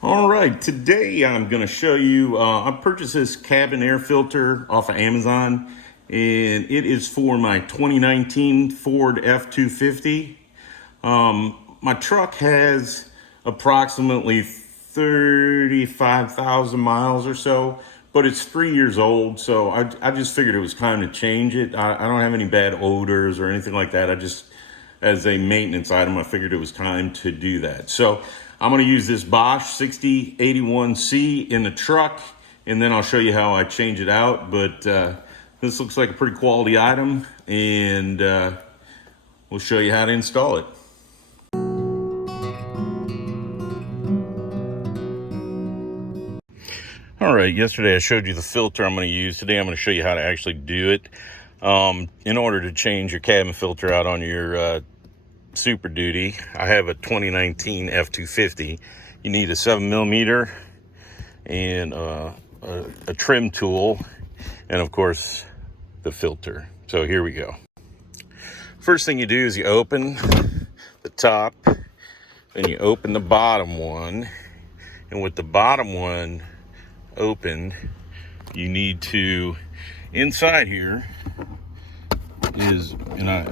All right, today I'm going to show you, I purchased this cabin air filter off of Amazon, and it is for my 2019 Ford F250. My truck has approximately 35,000 miles or so, but it's 3 years old, so I just figured it was time to change it. I don't have any bad odors or anything like that. As a maintenance item, I figured it was time to do that. So I'm going to use this Bosch 6081C in the truck, and then I'll show you how I change it out. But this looks like a pretty quality item, and we'll show you how to install it. All right, yesterday I showed you the filter I'm going to use. Today I'm going to show you how to actually do it. In order to change your cabin filter out on your Super Duty, I have a 2019 F250. You need a 7mm and a trim tool, and of course the filter. So here we go. First thing you do is you open the top, then you open the bottom one, and with the bottom one open, you need to, inside here is, and I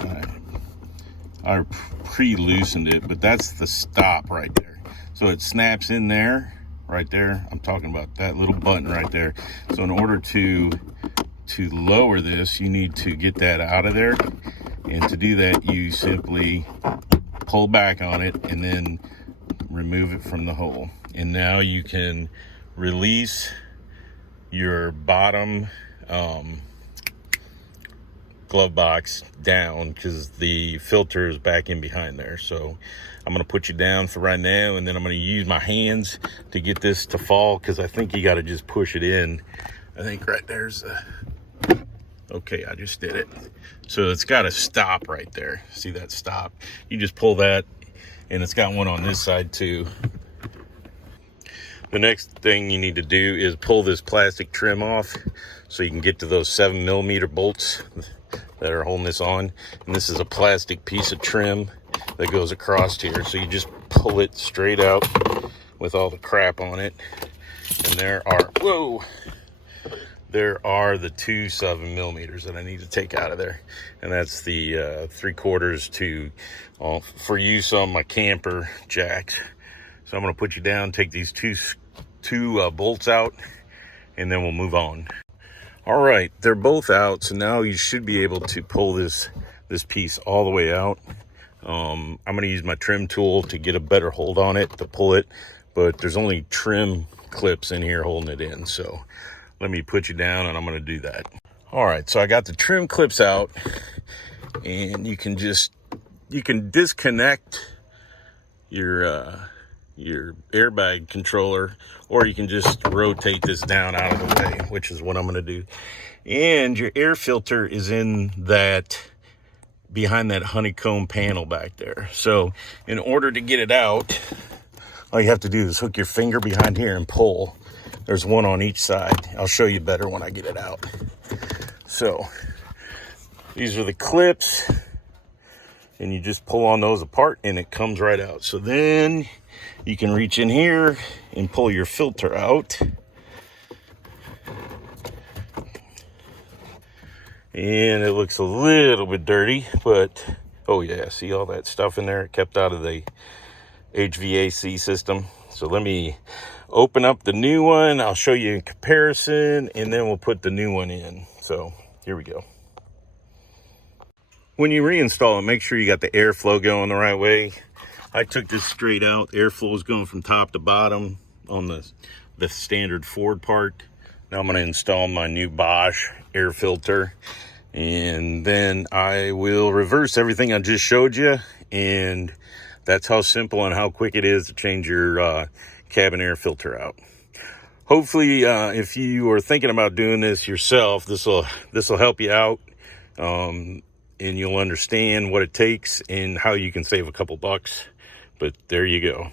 pre-loosened it, but that's the stop right there. So it snaps in there, right there. I'm talking about that little button right there. So in order to lower this, you need to get that out of there. And to do that, you simply pull back on it and then remove it from the hole. And now you can release your bottom glove box down, because the filter is back in behind there. So I'm going to put you down for right now, and then I'm going to use my hands to get this to fall, because I think you got to just push it in. I think right there's okay, I just did it. So it's got to stop right there. See that stop? You just pull that, and it's got one on this side too. The next thing you need to do is pull this plastic trim off so you can get to those 7mm bolts that are holding this on. And this is a plastic piece of trim that goes across here. So you just pull it straight out with all the crap on it. And there are the two 7mm that I need to take out of there. And that's the 3/4 to for use on my camper jacks. So I'm going to put you down, take these two bolts out, and then we'll move on. All right, they're both out, so now you should be able to pull this piece all the way out. I'm going to use my trim tool to get a better hold on it, to pull it, but there's only trim clips in here holding it in. So let me put you down, and I'm going to do that. All right, so I got the trim clips out, and you can disconnect your airbag controller, or you can just rotate this down out of the way, which is what I'm going to do. And your air filter is in that, behind that honeycomb panel back there. So in order to get it out, all you have to do is hook your finger behind here and pull. There's one on each side. I'll show you better when I get it out. So these are the clips, and you just pull on those apart and it comes right out. So then you can reach in here and pull your filter out. And it looks a little bit dirty, but oh yeah, see all that stuff in there? It kept out of the HVAC system. So let me open up the new one. I'll show you in comparison, and then we'll put the new one in. So here we go. When you reinstall it, make sure you got the airflow going the right way. I took this straight out. Airflow is going from top to bottom on the standard Ford part. Now I'm going to install my new Bosch air filter, and then I will reverse everything I just showed you. And that's how simple and how quick it is to change your cabin air filter out. Hopefully, if you are thinking about doing this yourself, this will help you out. And you'll understand what it takes and how you can save a couple bucks. But there you go.